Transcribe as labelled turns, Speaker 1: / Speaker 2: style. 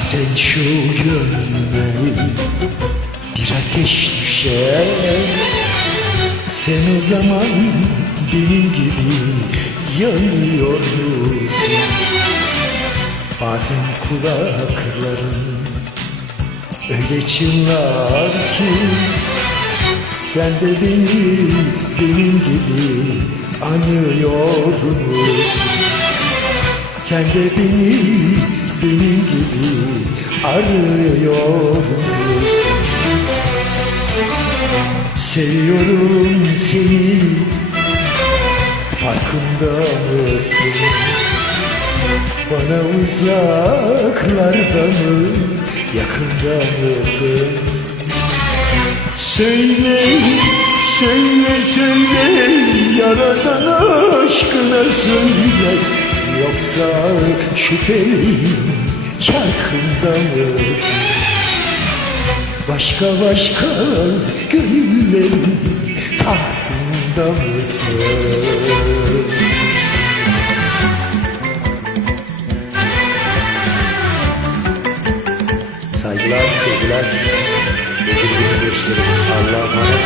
Speaker 1: Bazen şu gönlüme bir ateş düşer. Sen o zaman benim gibi yanıyorsun. Bazen kulaklarım öyle çınlar ki Sen de beni benim gibi anıyorsun. Sen de beni benim gibi arıyorsun Seviyorum seni farkında mısın? Bana uzaklarda mı yakında mısın? Söyle, söyle, söyle Yaradan aşkına söyle Yoksa şüpheliyim çarkında mısın? Başka başka gönüllerin tahtında mısın? Saygılar, sevgiler. Gece günü görüşürüz. Allah'a emanet.